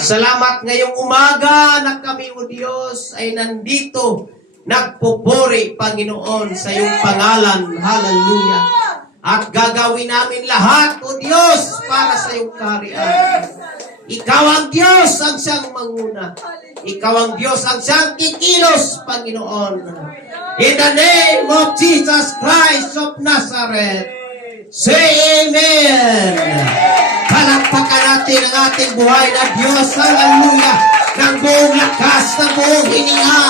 Salamat ngayong umaga na kami, O Diyos, ay nandito nagpupuri, Panginoon, sa iyong pangalan. Hallelujah. At gagawin namin lahat, O Diyos, para sa iyong kaharian. Ikaw ang Diyos ang siyang manguna. Ikaw ang Diyos ang siyang kikilos, Panginoon. In the name of Jesus Christ of Nazareth, say Amen. Palakpakan natin ang ating buhay na Diyos, hallelujah, ng buong lakas, ng buong hininga,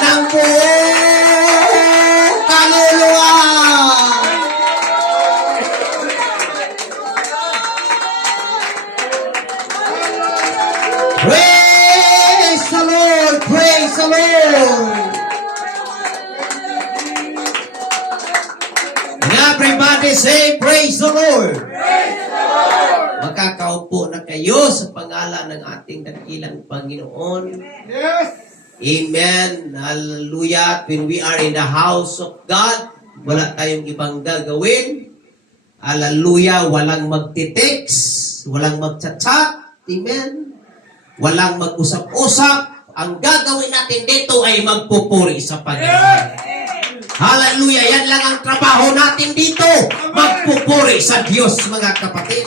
ng buong kaluluwa. Praise the Lord! Praise the Lord! And everybody say, praise the Lord! Makakaupo na kayo sa pangalan ng ating dakilang Panginoon. Yes. Amen. Hallelujah. When we are in the house of God, wala tayong ibang gagawin. Hallelujah. Walang magtitext. Walang magchat-chat. Amen. Walang mag-usap-usap. Ang gagawin natin dito ay magpupuri sa Panginoon. Hallelujah. Yan lang ang trabaho natin dito. Magpupuri sa Diyos, mga kapatid.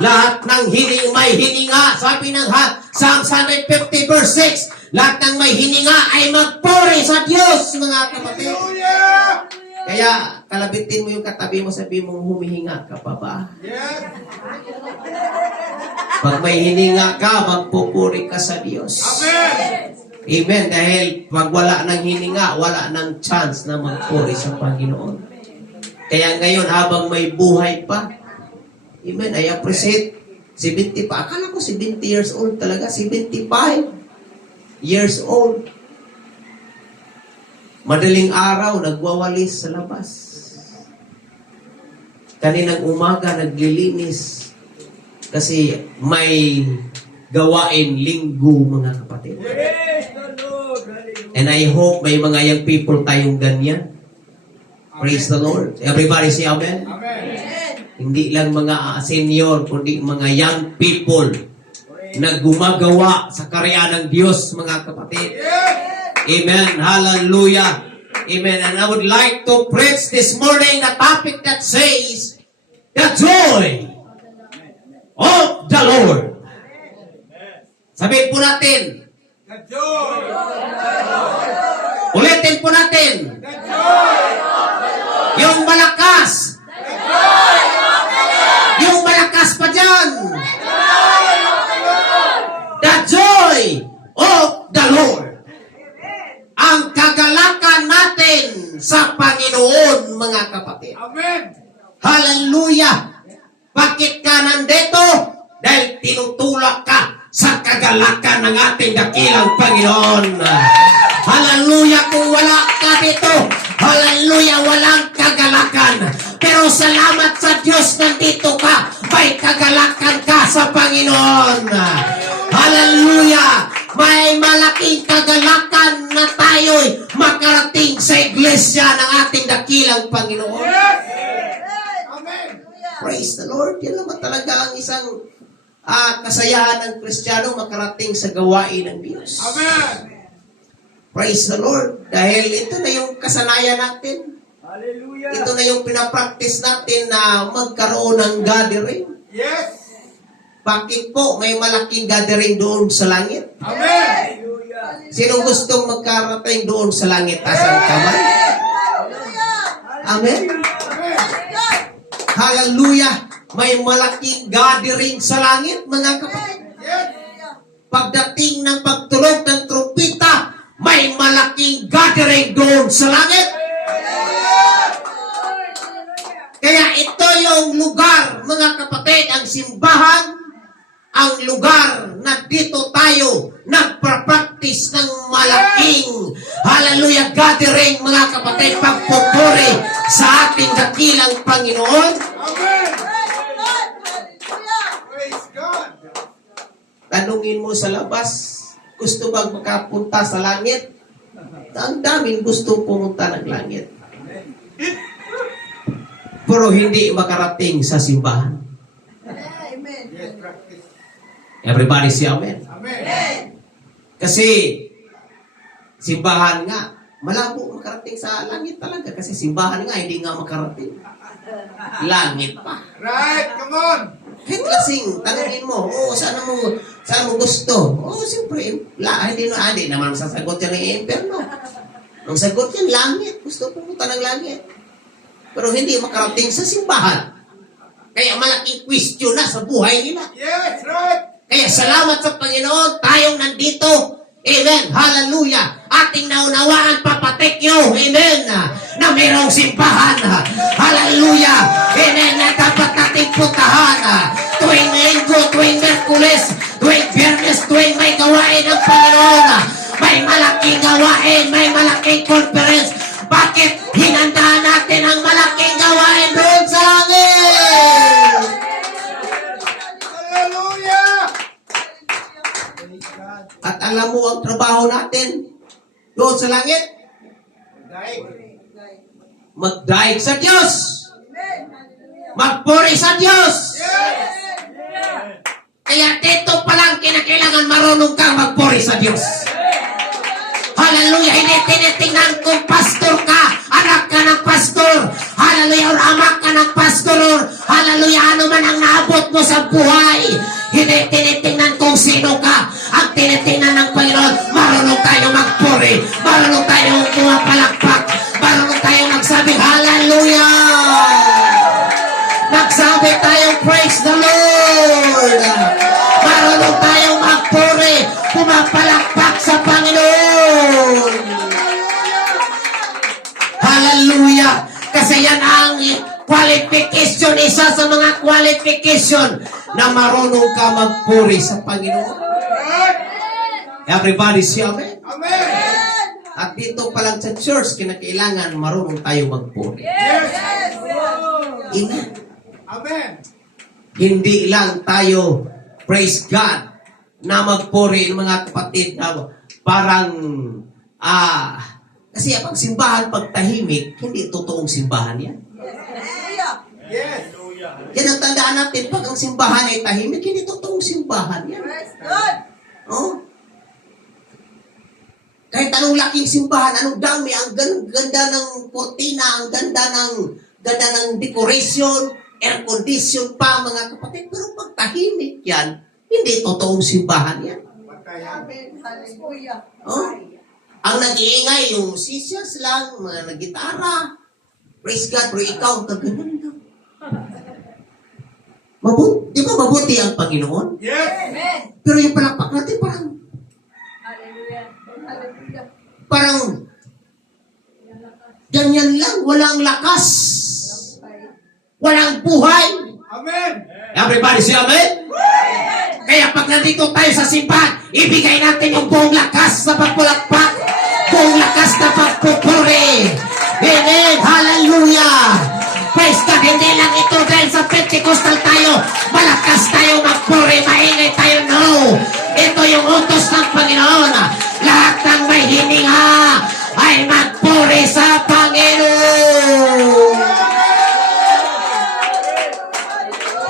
Lahat ng may hininga, sabi ng Psalm 150 verse 6, lahat ng may hininga ay magpuri sa Diyos, mga kapatid. Kaya, kalabitin mo yung katabi mo, sabi mong humihinga ka pa ba? Pag may hininga ka, magpupuri ka sa Diyos. Amen. Amen. Dahil pag wala ng hininga, wala ng chance na magpuri sa Panginoon. Kaya ngayon, habang may buhay pa, amen, I appreciate 70 pa. Akala ko 70 years old talaga. 75 years old. Madaling araw, nagwawalis sa labas. Kaninang umaga, naglilinis. Kasi may gawain linggo, mga kapatid. And I hope may mga young people tayong ganyan. Praise the Lord. Everybody say amen. Amen. Hindi lang mga senior, kundi mga young people na gumagawa sa karya ng Diyos, mga kapatid. Amen. Hallelujah. Amen. And I would like to preach this morning a topic that says, the joy of the Lord. Sabihin po natin. The joy. Ulitin po natin. The joy. Yung malakas. The joy. Yung malakas pa dyan. The joy of the Lord. Ang kagalakan natin sa Panginoon, mga kapatid. Amen. Hallelujah! Bakit ka nandito? Dahil tinutulak ka sa kagalakan ng ating dakilang Panginoon. Hallelujah! Kung wala ka dito, hallelujah, walang kagalakan. Pero salamat sa Diyos, nandito ka. May kagalakan ka sa Panginoon. Hallelujah! May malaking kagalakan na tayo'y makarating sa iglesia ng ating dakilang Panginoon. Amen. Praise the Lord. Yan naman talaga ang isang kasayahan ng Kristiyano, makarating sa gawain ng Diyos. Amen. Praise the Lord. Dahil ito na yung kasanayan natin. Hallelujah. Ito na yung pinapractice natin na magkaroon ng gathering. Yes. Bakit po may malaking gathering doon sa langit? Amen. Sino gustong magkarating doon sa langit? Taas ang kamay. Amen. Hallelujah. May malaking gathering sa langit, mga kapatid. Yes. Pagdating ng pagtunog ng trumpeta, may malaking gathering doon sa langit. Kaya ito yung lugar, mga kapatid, ang simbahan, ang lugar na dito tayo nagpa-practice ng malaking, hallelujah, gathering, mga kapatid, pagpupuri sa ating dakilang Panginoon. Amen. Praise God. Tanungin mo sa labas, gusto bang makapunta sa langit? Ang daming gusto pumunta ng langit. Pero hindi makarating sa simbahan. Yes, practice. Everybody say amen. Amen. Kasi, simbahan nga, malabo makarating sa langit talaga. Kasi simbahan nga, hindi nga makarating. Langit pa. Right. Come on. Kahit lasing, tanungin mo, saan mo gusto? Siyempre, hindi naman sasagot yan ng impyerno. Ang sagot yan, langit. Gusto pumunta ng langit. Pero hindi makarating sa simbahan. Kaya malaking question na sa buhay nila. Yes. Right. Kaya salamat sa Panginoon, tayong nandito. Amen. Hallelujah. Ating naunawaan, papatekyo. Amen. Na mayroong simbahan. Hallelujah. Amen. Na dapat nating puntahan. Tuwing linggo, tuwing Merkules, tuwing Biyernes, tuwing may gawain ng Panginoon. May malaking gawain, may malaking conference. Bakit hinandaan natin ang malaking gawain doon sa langit? Hallelujah. Praise God. At alam mo ang trabaho natin doon sa langit? Right. Magdaig sa Diyos. Magpuri sa Diyos. Yes. Kaya dito pa lang kinakailangan marunong kang magpuri sa Diyos. Hallelujah. Hindi tinitingnan kung pastor ka, anak ka ng pastor. Hallelujah. Or ama ka ng pastor. Or hallelujah. Ano man ang naabot mo sa buhay. Hindi tinitingnan kung sino ka. Ang tinitingnan ng Panginoon, marunong tayo magpuri. Marunong tayo pumapalakpak. Marunong tayo magsabi, hallelujah. Magsabi tayo, praise the Lord. Marunong tayo magpuri. Pumapalakpak sa Panginoon. Hallelujah. Kasi yan ang qualification, isa sa mga qualification na marunong ka magpuri sa Panginoon. Everybody say amen. Amen. At dito pa lang sa church, kinakailangan marunong tayo magpuri. Yes. Amen. Amen. Hindi lang tayo, praise God, na magpuri mga kapatid na parang, kasi ang simbahan pag tahimik, hindi totoong simbahan yan. Yes. Yan ang tandaan natin, pag ang simbahan ay tahimik, hindi totoong simbahan yan. Oh? Kahit anong laking simbahan, anong dami, ang ganda ng kortina, ang ganda ng decoration, air condition pa, mga kapatid. Pero pag tahimik yan, hindi totoong simbahan yan. Oh? Ang nag-iingay, yung musicians lang, mga nag-gitara. Praise God, pero ikaw, kaganon lang. Di ba mabuti ang Panginoon? Yes. Pero yung palakpak natin parang ganyan lang, walang lakas. Walang buhay. Amen. Everybody say amen? Kaya pag nandito tayo sa simbahan, ibigay natin yung buong lakas sa pagpulakpak, buong lakas na pagpupuri. Amen. Hallelujah. Praise God. Hindi lang ito dahil sa Pentecostal tayo, malakas tayo magpuri, maingay tayo. No. Ito yung utos ng Panginoon. Lahat ng may hininga ay magpuri sa Panginoon.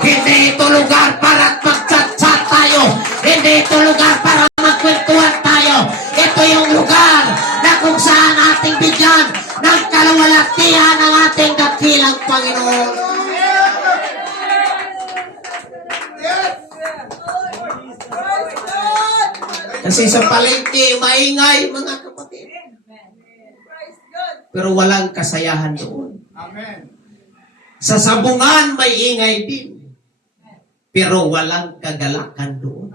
Hindi ito lugar para mag-chat-chat tayo. Hindi ito lugar para magkwentuhan tayo. Ito yung lugar na kung saan ating bigyan ng kalawalatian ng ating dakilang Panginoon. Yes. Kasi sa palengke, maingay, mga kapatid. Pero walang kasayahan doon. Amen. Sa sabungan, may ingay din. Pero walang kagalakan doon.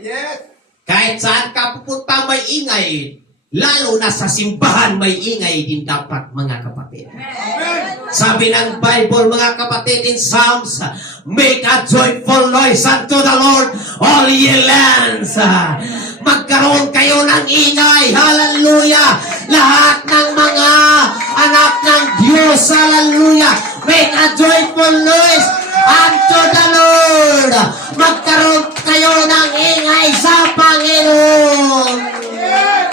Yes. Kahit saan ka pupunta, may ingay. Lalo na sa simbahan, may ingay din dapat, mga kapatid. Amen. Sabi ng Bible, mga kapatid, in Psalms, make a joyful noise unto the Lord, all ye lands. Magkaroon kayo ng ingay. Hallelujah. Lahat ng mga anak ng Diyos. Hallelujah. Make a joyful noise unto the Lord. Magkaroon kayo ng ingay sa Panginoon. Yes.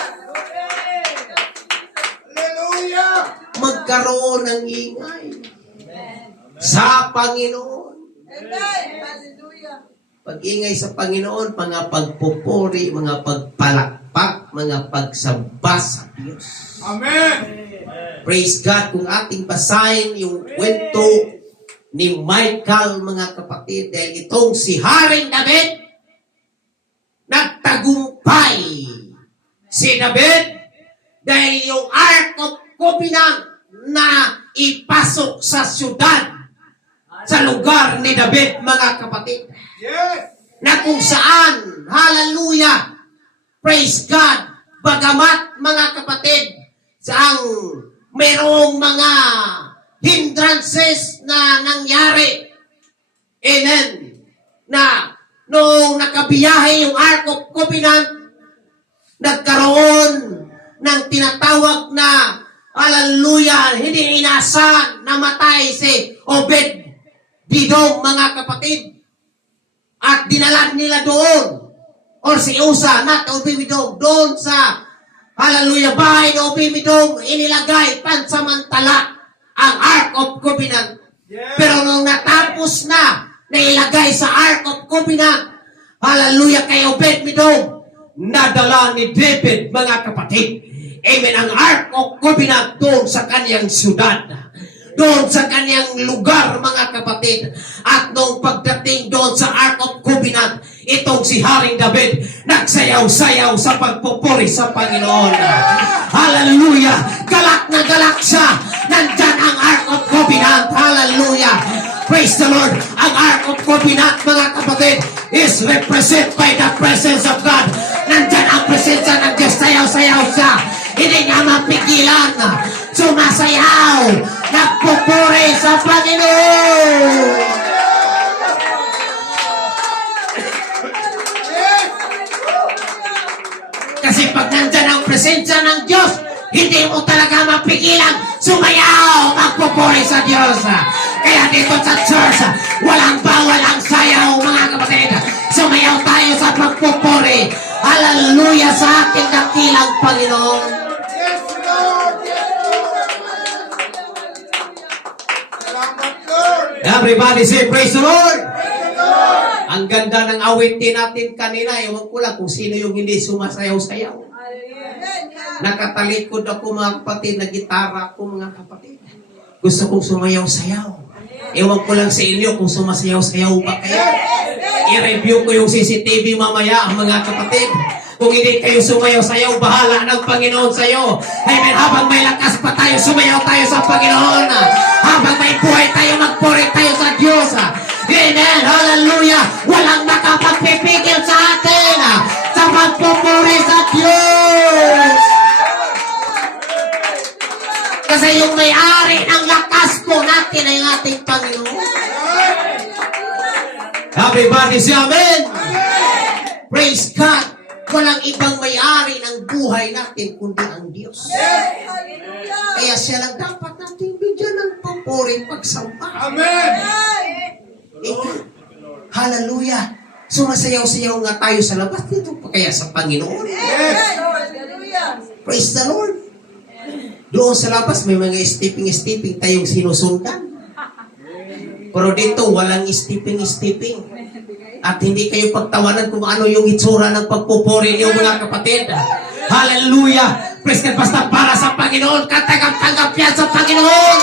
Hallelujah. Magkaroon ng ingay sa Panginoon. pag-ingay sa Panginoon, mga pagpupuri, mga pagpalakpak, mga pagsamba sa Diyos. Amen. Praise God. Kung ating basahin yung kwento ni Michael, mga kapatid, dahil itong si Haring David, nagtagumpay si David dahil yung Ark of Covenant na ipasok sa syudad, sa lugar ni David, mga kapatid, Yes. na kung saan, hallelujah, praise God, bagamat mga kapatid, saang mayroong mga hindrances na nangyari, amen, na nung nakabiyahe yung Ark of Covenant, nagkaroon ng tinatawag na, hallelujah, hindi inasahan na matay si Obed Didong, mga kapatid. At dinalan nila doon. Or si Usa, not Obed-Edom, doon sa, hallelujah, bahay ng Obed-Edom, inilagay pansamantala ang Ark of Covenant. Yes. Pero nung natapos na ilagay sa Ark of Covenant, hallelujah, kay Obed-Edom, nadala ni David, mga kapatid. Amen, ang Ark of Covenant doon sa kanyang syudad. Doon sa kanyang lugar, mga kapatid. At nung pagdating doon sa Ark of Covenant, itong si Haring David, nagsayaw-sayaw sa pagpupuri sa Panginoon. Hallelujah! Galak na galak siya. Nandyan ang Ark of Covenant. Hallelujah! Praise the Lord! Ang Ark of Covenant, mga kapatid, is represented by the presence of God. Nandyan ang presensya ng Diyos. Sayaw-sayaw siya. Hindi nga mapigilan. Sumasayaw. Nagpupuri sa Panginoon. Kasi pag nandyan ang presensya ng Diyos, hindi mo talaga mapigilan. Sumayaw. Magpupuri sa Diyos. Kaya dito sa church, walang bawal ang sayaw, mga kapatid. Sumayaw tayo sa pagpupuri. Hallelujah sa ating dakilang Panginoon. Yes, Lord. Yes, Lord. Salamat, Lord. Everybody say, praise the Lord. Praise the Lord. Ang ganda ng awitin natin kanina. Ewan ko lang kung sino yung hindi sumasayaw-sayaw. Nakatalikod ako, mga kapatid, na gitara ko, mga kapatid. Gusto kong sumayaw-sayaw. Ewan ko lang sa inyo kung sumasayaw-sayaw ba kayo. I-review ko yung CCTV mamaya, mga kapatid. Kung hindi kayo sumayaw-sayaw, bahala ng Panginoon sa'yo. Amen. Habang may lakas pa tayo, sumayaw tayo sa Panginoon. Habang may buhay tayo, magpuri tayo sa Diyos. Amen. Hallelujah. Walang makapagpipigil sa atin sa pagpupuri sa Diyos. Kasi yung may-ari ng lakas po natin ay ating Panginoon. Everybody say amen. Praise God. Walang ibang may-ari ng buhay natin kundi ang Diyos. Kaya siya lang dapat natin bigyan ng papuri pagsamba. Amen. Hallelujah. Sumasayaw-sayaw nga tayo sa labas dito pa kaya sa Panginoon. Yes. Praise the Lord. Doon sa labas may mga stepping tayong sinusundan. Pero dito walang stepping. At hindi kayo pagtawanan kung ano yung itsura ng pagpupuri niyo, mga kapatid. Hallelujah! Praise God, basta para sa Panginoon, katanggap yan sa Panginoon.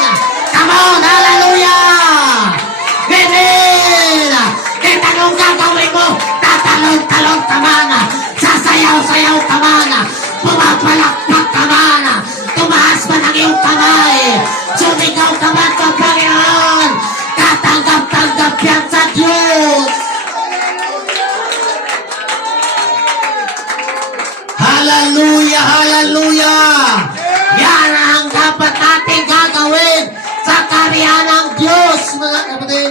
Come on! Hallelujah! Amen! Kahit anong gagawin mo, tatalon-talon ka man, sasayaw-sayaw ka man, pumapalakpak ka man, tumaas man ang iyong kamay, sumigaw ka man sa Panginoon, katanggap-tanggap yan sa Diyos. Hallelujah! Hallelujah! Yan ang dapat natin gagawin sa karya ng Diyos, mga kapatid.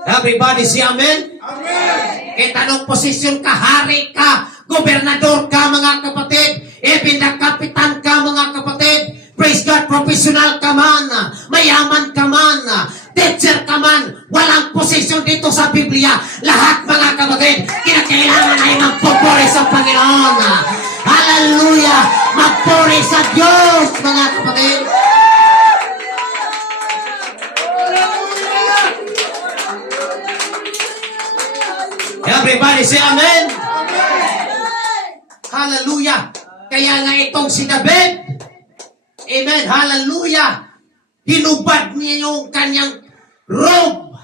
Everybody say amen? Amen. Kahit anong posisyon ka, hari ka, gobernador ka, mga kapatid, ipinakapitan ka, mga kapatid, praise God, professional ka man, mayaman ka man, teacher ka man, walang posisyon dito sa Biblia. Lahat, mga kapatid, kinakailangan ay magpupuri sa Panginoon. Hallelujah! Magpuri sa Diyos, mga kapatid. Everybody say amen. Hallelujah. Kaya nga itong si David, amen, hallelujah, hinubad niya yung kanyang robe,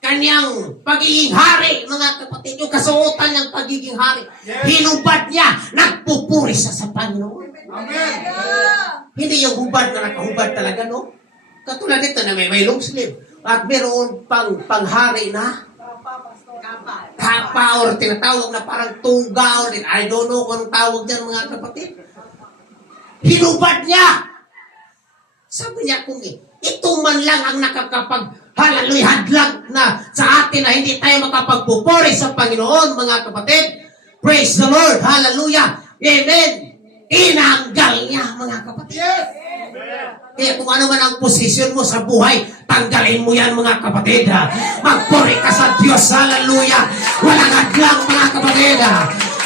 kanyang pagiging hari, mga kapatid, yung kasuotan niyang pagiging hari. Hinubad niya, nagpupuri siya sa Panginoon. Amen. Hindi yung hubad na nakahubad talaga, no? Katulad nito na may long sleeve. At meron panghari na kapa or tinatawag na parang tungga or I don't know kung anong tawag dyan, mga kapatid. Hinubad niya. Sabi niya kung ito man lang ang hallelujah, hadlang na sa atin na hindi tayo makapagpupuri sa Panginoon, mga kapatid. Praise the Lord. Hallelujah. Amen. Inanggal niya, mga kapatid. Yes. Kaya kung ano man ang posisyon mo sa buhay, tanggalin mo yan, mga kapatid. Magpuri ka sa Diyos. Hallelujah. Walang hadlang, mga kapatid.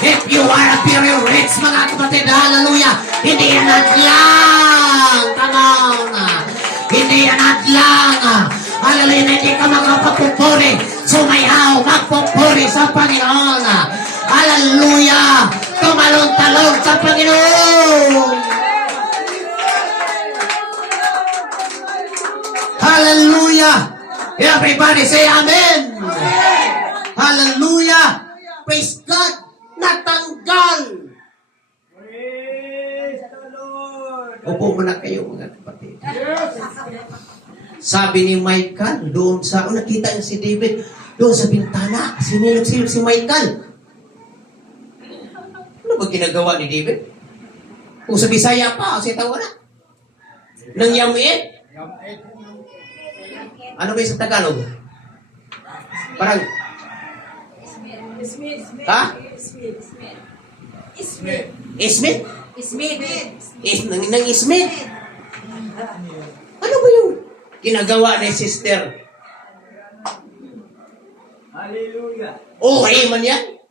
If you are very rich, mga kapatid, hallelujah, hindi yan hadlang. Come on. Hindi yan hadlang. Hallelujah, hindi ka makapagpupuri. Sumayaw, magpupuri sa Panginoon. Hallelujah. Tumalon-talon sa Panginoon. Hallelujah. Everybody say amen. Hallelujah. Praise God. Natanggal. Praise the Lord. Upo muna kayo, mga kapatid. Yes. Sabi ni Michael, doon sa, nakita niya si David, doon sa bintana, sinilip-silip si Michael. Ano ba ginagawa ni David? Kung sa Bisaya pa, kasi tawa na. Nang yamiin. Ano ba yung sa Tagalog? Parang, ha? Ismit? Nang ismit? Ano ba yung ginagawa ni sister? Hallelujah. Okay man yan?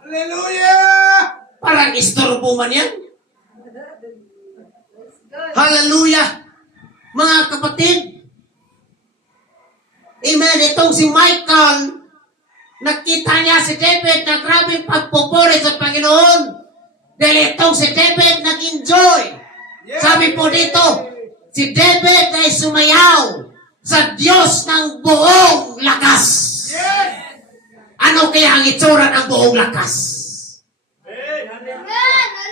Hallelujah. Parang istorbo man yan? Hallelujah! Mga kapatid, amen, itong si Michael, nakita niya si David na grabe pagpupuri sa Panginoon. Dahil itong si David nag-enjoy. Sabi po dito, si David ay sumayaw sa Diyos ng buong lakas. Yes. Ano kaya ang itsura ng buong lakas?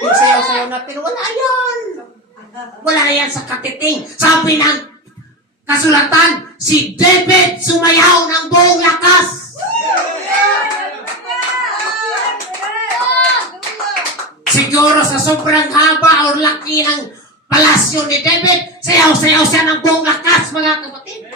Yung sayaw-sayaw natin, wala yan. Wala yan sa katiting. Sabi ng kasulatan, si David sumayaw ng buong lakas. Siguro sa sobrang haba o laki ng palasyo ni David, sayaw-sayaw siya ng buong lakas, mga kapatid.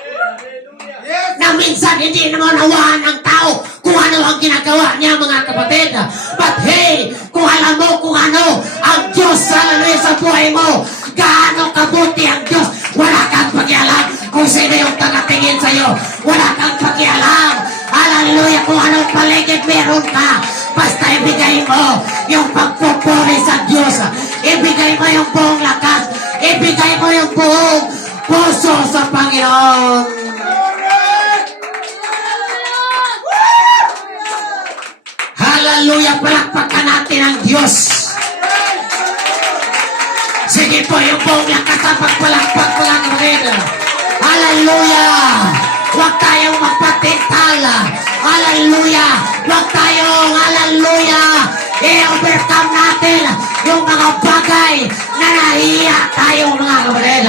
Yes. Na minsan hindi naman nawaan ng tao kung ano ang ginagawa niya, mga kapatid. But hey, kung alam mo kung ano ang Diyos sa buhay mo, gaano kabuti ang Diyos, wala kang pakialam kung sino yung tagatingin sa'yo. Wala kang pakialam. Hallelujah, kung anong paligid meron ka. Basta ibigay mo yung pagpupuri sa Diyos. Ibigay mo yung buong lakas. Ibigay mo yung buong puso sa Panginoon. Hallelujah, palakpakan natin ang Diyos. Sige po, yung buong lakas sa pagpalakpak, mga kapatid. Hallelujah. Huwag tayong magpatintala. Hallelujah. Huwag tayong, hallelujah, i-overcome natin yung mga bagay na nahiya tayo, mga kapatid.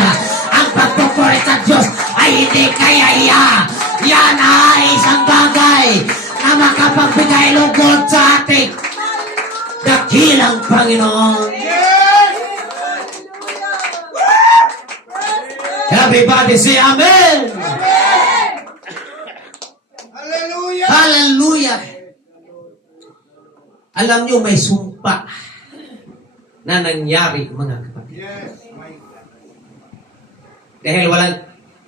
Ang pagpupuri sa Diyos ay hindi kaya-iya. Yan ay isang bagay na makapagbigay lugod sa ating dakilang Panginoon. Everybody say amen. Hallelujah. Hallelujah. Alam nyo, may sumpa na nangyari, mga kapatid. Yes, my God. Dahil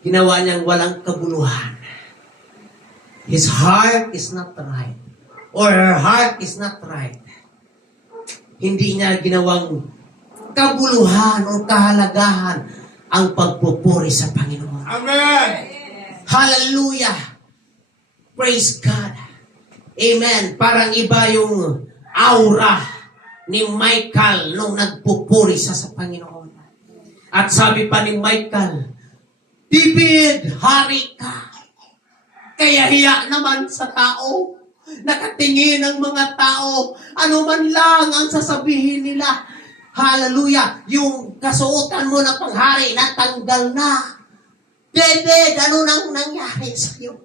ginawa niyang walang kabuluhan. His heart is not right. Or her heart is not right. Hindi niya ginawang kabuluhan o kahalagahan ang pagpupuri sa Panginoon. Amen. Hallelujah! Praise God. Amen. Parang iba yung aura ni Michael nung nagpupuri siya sa Panginoon. At sabi pa ni Michael, David, hari ka. Kaya hiya naman sa tao. Nakatingin ang mga tao. Ano man lang ang sasabihin nila. Hallelujah. Yung kasuotan mo na panghari, natanggal na. David, ano nang nangyari sa iyo?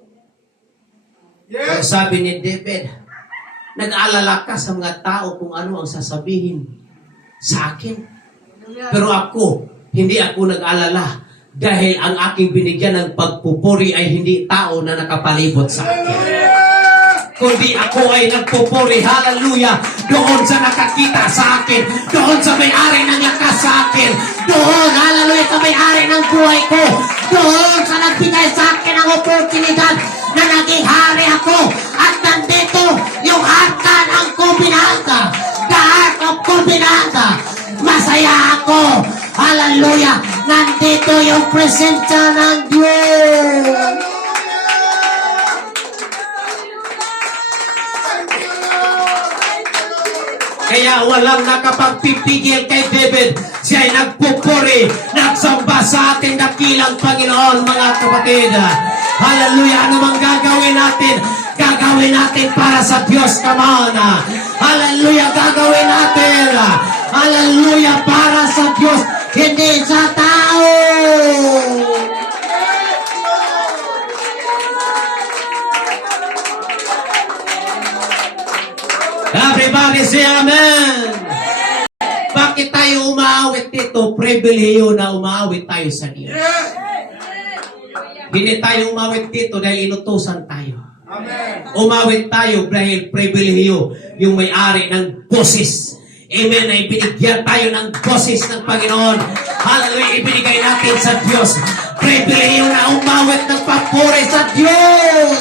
Yes. Sabi ni David, nag-aalala ka sa mga tao kung ano ang sasabihin sa akin. Pero ako, hindi ako nag-alala dahil ang aking binigyan ng pagpupuri ay hindi tao na nakapalibot sa akin. Kundi ako ay nagpupuri, hallelujah, doon sa nakakita sa akin, doon sa may-ari ng lakas sa akin, doon, hallelujah, sa may-ari ng buhay ko, doon sa nagbigay sa akin ang oportunidad na naging hari ako, at nandito yung arkan ang kubinata, the ark of kubinata, masaya ako, hallelujah, nandito yung presensya ng Diyos. Kaya walang nakapagpipigil kay David. Siya ay nagpupuri, nagsamba sa ating dakilang Panginoon, mga kapatid. Hallelujah! Ano mang gagawin natin? Gagawin natin para sa Diyos. Come on! Hallelujah! Gagawin natin! Hallelujah! Para sa Diyos, hindi sa tao! Everybody say amen. Bakit tayo umaawit dito? Pribilehiyo na umaawit tayo sa Diyos. Yes. Hindi tayo umawit dito dahil inutusan tayo. Amen. Umawit tayo dahil pribilehiyo yung may-ari ng boses. Amen. Na ibinigyan tayo ng boses ng Panginoon. Hallelujah. Ibinigay natin sa Diyos. Pribilehiyo na umawit ng papuri sa Diyos.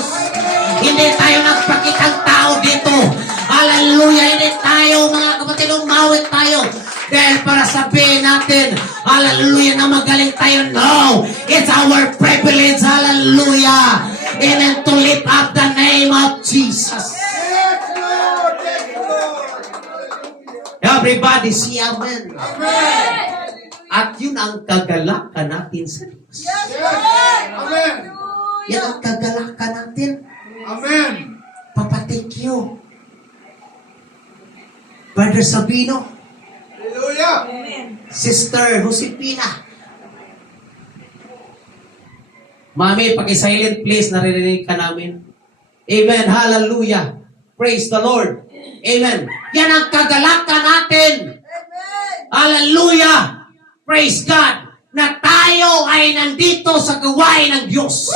Hindi tayo nagpakitang tao dito. Hallelujah! Hindi tayo, mga kapatid, umawit tayo. Dahil para sabihin natin, hallelujah, na magaling tayo. No! It's our privilege, hallelujah! Amen, to lift up the name of Jesus. Yes, Lord. Yes, Lord. Everybody see amen. Amen. At yun ang kagalakan natin sa Diyos. Yes. Amen. Yan ang kagalakan natin. Amen. Papatikyo. Brother Sabino, Hallelujah. Sister Josepina. Mami, paki-silent please, naririnig ka namin. Amen, hallelujah. Praise the Lord. Amen. Yan ang kagalakan natin. Hallelujah. Praise God. Na tayo ay nandito sa gawain ng Diyos.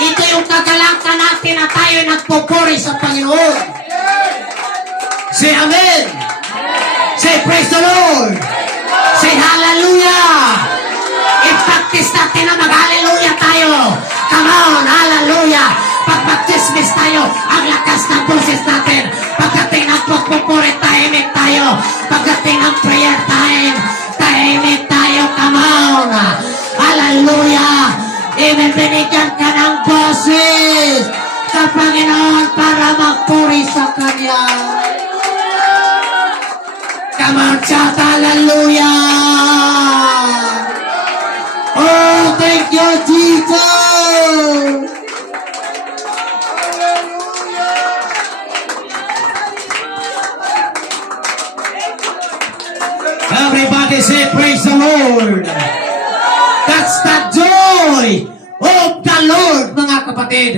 Ito yung kagalakan natin na tayo nagpupuri sa Panginoon. Say amen. Say praise the Lord. Say hallelujah. I-practice natin na mag-hallelujah tayo. Come on, hallelujah. Pag-baptismis tayo, ang lakas ng boses natin. Pagdating ng pagpupuri, tahimik tayo. Pagdating ng prayer time, tahimik tayo. Come on. Hallelujah. Amen. Binigyan ka ng boses sa Panginoon para magpuri sa Kanya. Come on, shout hallelujah! Oh, thank you, Jesus! Everybody say praise the Lord! That's the joy of the Lord, mga kapatid.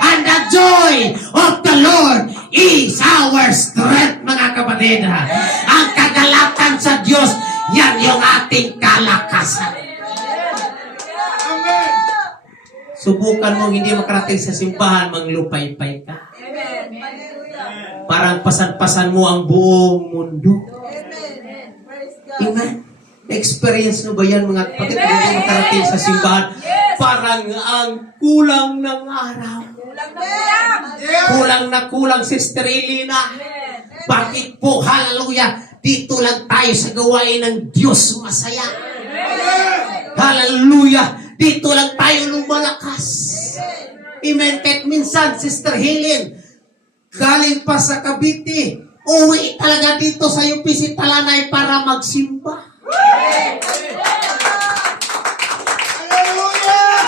And the joy of the Lord is our strength, mga kapatid. Ang kagalakan sa Diyos, yan yung ating kalakasan. Amen. Subukan mong hindi makarating sa simbahan, manglupay-pay ka. Parang pasan-pasan mo ang buong mundo. Amen. Na-experience mo ba yan, mga kapatid? Hindi makarating sa simbahan, parang ang kulang ng araw. Yes. Kulang na kulang, Sister Elena. Bakit po, hallelujah, dito lang tayo sa gawain ng Diyos masaya. Hallelujah, dito lang tayo lumalakas. Amen. Kahit minsan, Sister Helen, galing pa sa Cavite, uwi talaga dito sa UPC Talanay para magsimba. Hallelujah!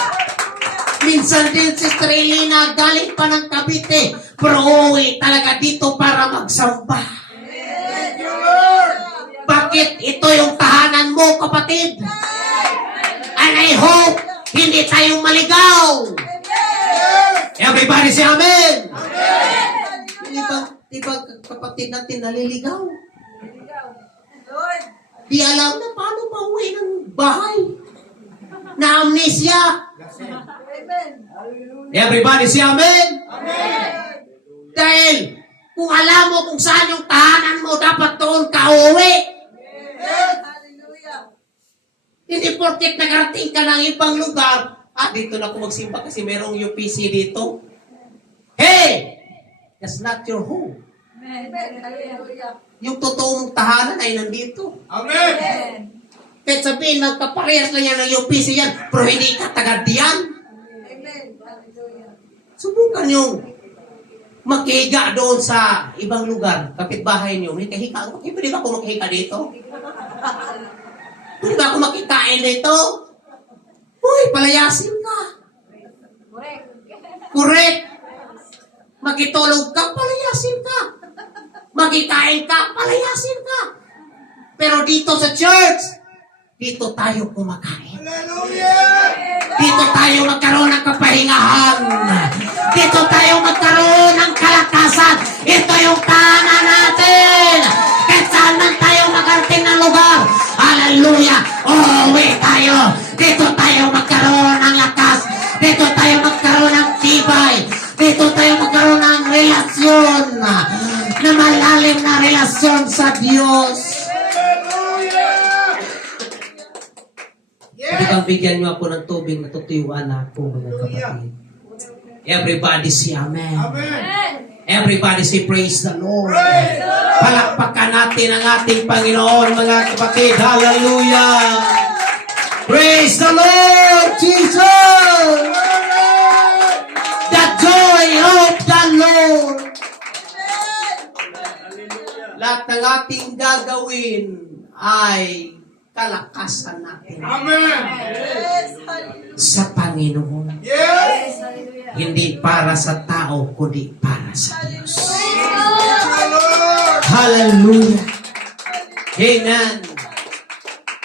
Minsan din, Sister Elena, galing pa ng Cavite, pero uwi talaga dito para magsamba. Thank you, Lord! Bakit? Ito yung tahanan mo, kapatid. And I hope, hindi tayong maligaw. Everybody say amen. Di ba kapatid natin naliligaw? Di alam na paano pauwi ng bahay. Na amnesia. Everybody say amen. Dahil kung alam mo kung saan yung tahanan mo, dapat doon ka uwi. Hindi porket nagarating ka ng ibang lugar, dito na ako magsimba kasi merong UPC dito. Hey! That's not your home. Yung totoong tahanan ay nandito. Amen! Kahit sabihin, magkaparehas lang yan ng UPC yan, pero hindi ka tagad diyan. Subukan yung makihiga doon sa ibang lugar, kapitbahay niyo. May kahiga ako. Pwede ba ako makihiga dito? Pwede ba ako makikain dito? Uy, palayasin ka. Correct. Magitulog ka, palayasin ka. Magikain ka, palayasin ka. Pero dito sa church, dito tayo kumakain. Hallelujah! Dito tayo magkaroon ng kapahingahan. Dito tayo magkaroon ng kalakasan. Ito yung tahanan natin. Kahit saan man tayo magarating ng lugar. Hallelujah! Uwi tayo. Dito tayo magkaroon ng lakas. Dito tayo magkaroon ng tibay. Dito tayo magkaroon ng relasyon. Na malalim na relasyon sa Diyos. Hallelujah! Pwede kang bigyan niyo ako ng tubig na tutuyuan ako, mga kapatid. Everybody say amen. Amen! Everybody say praise the Lord. Praise the Lord! Palakpakan natin ang ating Panginoon, mga kapatid. Hallelujah! Praise the Lord, Jesus! The joy of the Lord. Lahat ng ating gagawin ay kalakasan natin Amen! sa Panginoon. Yes! Hindi para sa tao, kundi para sa Diyos. Thank you, Lord! Hallelujah. Amen.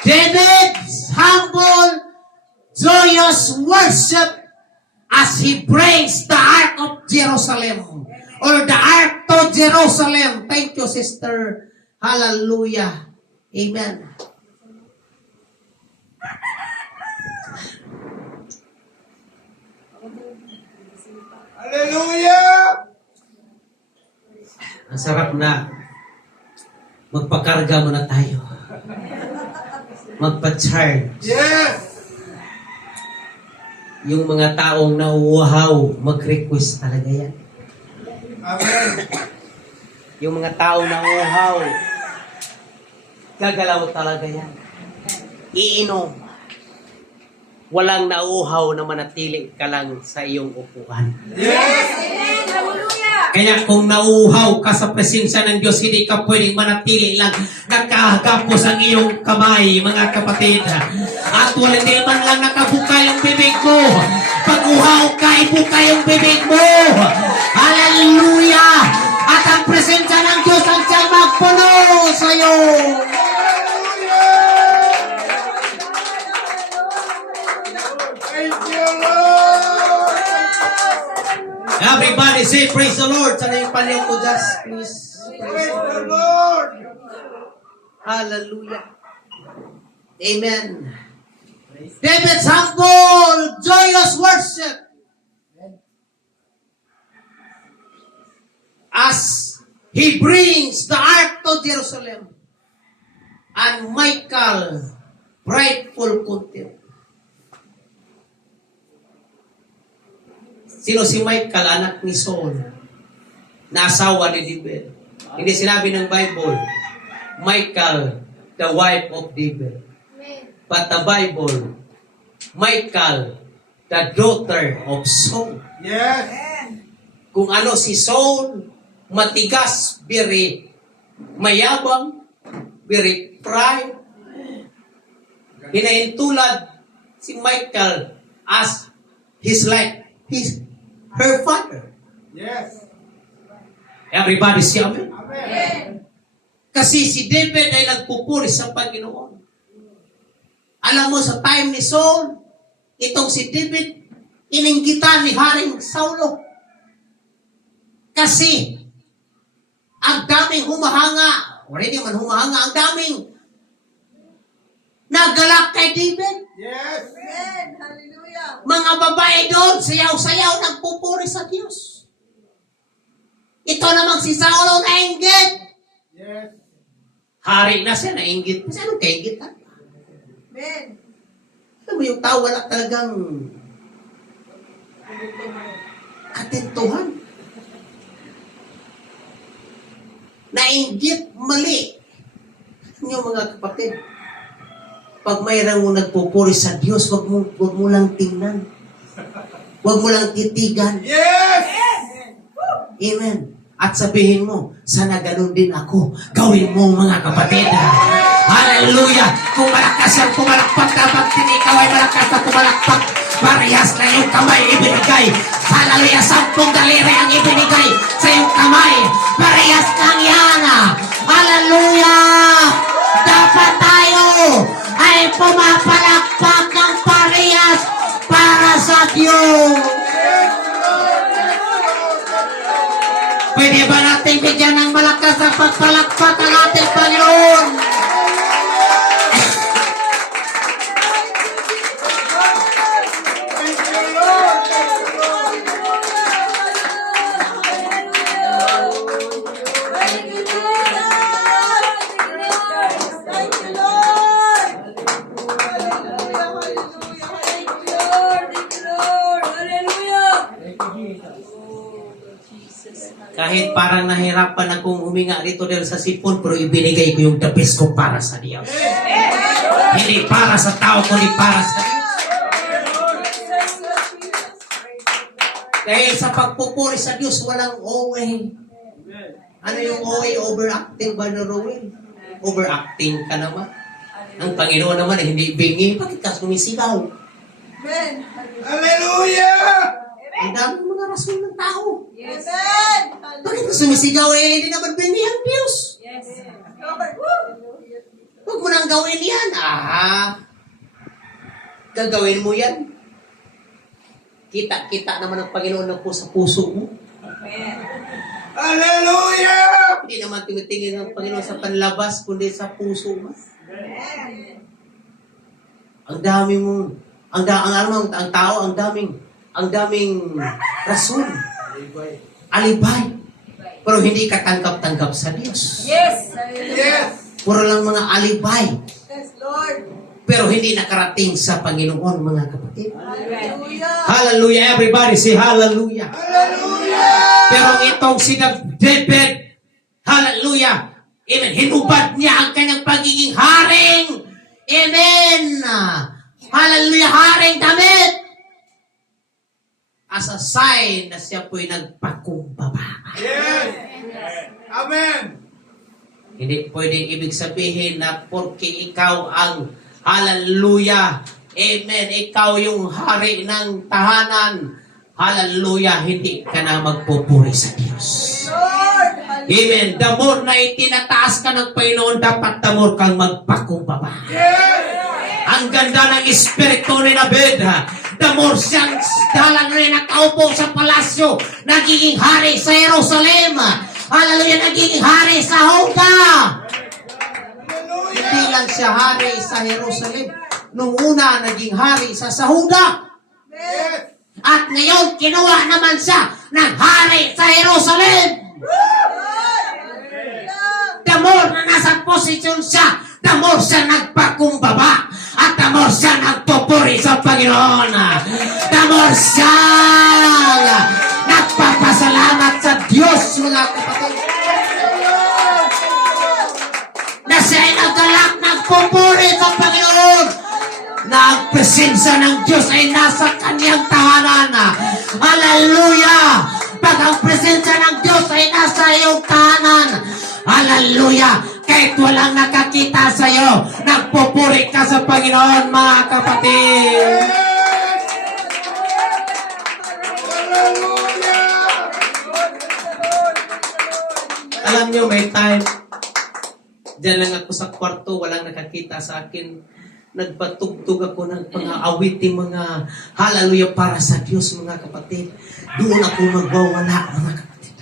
David's humble, joyous worship as he brings the Ark of Jerusalem or the Ark to Jerusalem. Thank you, sister. Hallelujah. Amen. Hallelujah! Ang sarap na magpakarga muna tayo. Magpa-charge. Yes! Yung mga taong nauuhaw, mag-request talaga yan. Amen! Yung mga taong nauuhaw, gagalaw talaga yan. Iinom. Walang nauuhaw na manatili ka lang sa iyong upuan. Yes! Kaya kung nauuhaw ka sa presensya ng Diyos, hindi ka pwedeng manatili lang nakahagapos ang iyong kamay, mga kapatid. At wala hindi man lang nakabuka yung bibig mo. Pag uhaw ka, ibuka yung bibig mo. Hallelujah! At ang presensya ng Diyos ang siyang magpuno sa iyo. Thank you, Lord! Everybody say, praise the Lord. Sana yung panyo ko, just please. Praise the Lord! Hallelujah. Amen. David's humble, joyous worship. As he brings the ark to Jerusalem. And Michal, prideful contempt. Sino si Michal, anak ni Saul, na asawa ni David? Hindi sinabi ng Bible, Michal, the wife of David. But the Bible, Michal, the daughter of Saul. Yes. Kung ano si Saul, matigas, very mayabang, very pride. Hinahintulad si Michael as her father. Yes. Everybody say amen. Amen. Kasi si David ay nagpupuri sa Panginoon. Alam mo, sa time ni Saul, itong si David, ininggitan ni Haring Saulo. Kasi, ang daming humahanga, o hindi man humahanga, ang daming nagalak kay David. Yes. Mga babae doon, sayaw-sayaw, nagpupuri sa Diyos. Ito namang si Saulo nainggit. Yes. Hari na siya, nainggit. Kasi anong kainggit, ha? Alam mo, yung tao wala talagang katintuhan. Nainggit, mali. Yung mga kapatid, pag mayroong mo nagpupuri sa Diyos, wag mo lang tingnan. Wag mo lang titigan. Yes. Amen. At sabihin mo, sana ganun din ako. Gawin mo, mga kapatid. Hallelujah! Kung malakas ang pumalakpak, dapat ikaw ay malakas na pumalakpak. Parehas na iyong kamay ibinigay. Hallelujah! 10 daliri ang ibinigay sa iyong kamay. Parehas kang yan. Hallelujah! Dapat tayo ay pumapalakpak ng parehas para sa Diyos. Pwede ba natin bigyan ng malakas na pagpalakpak ang ating Panginoon? Thank you, Lord. Kahit parang nahirapan akong huminga rito dahil sa sipon, pero ibinigay ko yung the best ko para sa Diyos. Hindi para sa tao, kundi para sa Diyos. Dahil sa pagpupuri sa Diyos, walang OA. Ano yung OA? Overacting ba na Rowell? Overacting ka naman. Ang Panginoon naman ay hindi bingi. Bakit ka sumisigaw? Hallelujah. Ang daming mga rason ng tao. Yes. Bakit ka sumisigaw hindi naman bingi ang Diyos? Yes. Huwag mo nang gawin yan. Gagawin mo yan. Kita naman ang Panginoon na po sa puso mo. Hallelujah. Hindi naman tumitingin ang Panginoon sa panlabas, kundi sa puso mo. Ang dami mo, ang tao, ang daming rason. Alibay. Pero hindi ka tanggap-tanggap sa Diyos. Yes. Yes. Puro lang mga alibay. Yes, Lord. Pero hindi nakarating sa Panginoon, mga kapatid. Hallelujah. Hallelujah. Everybody say hallelujah. Hallelujah. Pero itong si David, hallelujah, amen, hinubad niya ang kanyang pagiging haring. Amen. Hallelujah, haring David. As a sign na siya po'y nagpakumbaba. Yes. Amen. Hindi pwedeng ibig sabihin na porque ikaw ang hallelujah, amen, ikaw yung hari ng tahanan, hallelujah, hindi ka na magpupuri sa Diyos. Lord. Amen. The more na itinataas ka ng Panginoon, dapat the more kang magpakumbaba. Yes. Ang ganda ng espiritu ni David. The more siyang dalang rin nakaupo sa palasyo, nagiging hari sa Jerusalem. Hallelujah, nagiging hari sa Huda. Hindi lang siya hari sa Jerusalem. Nung una, naging hari sa Sahuda. Yes. At ngayon, kinuha naman siya ng hari sa Jerusalem. The more na nasa posisyon siya, the more siya nagpakumbaba. At the more siya nagpupuri sa Panginoon. The more siya nagpapasalamat sa Diyos, mga kapatid. Na siya ay naggalak, nagpupuri sa Panginoon. presensya ng Diyos ay nasa kanyang tahanan. Hallelujah! Pag ang presensya ng Diyos ay nasa iyong tahanan, hallelujah! Kahit walang nakakita sa iyo, nagpupuri ka sa Panginoon, mga kapatid. Alam niyo, may time, diyan lang ako sa kwarto, walang nakakita sa akin. Nagpatugtog ako ng pang-awiting mga hallelujah para sa Diyos, mga kapatid. Doon ako magwawala, mga kapatid.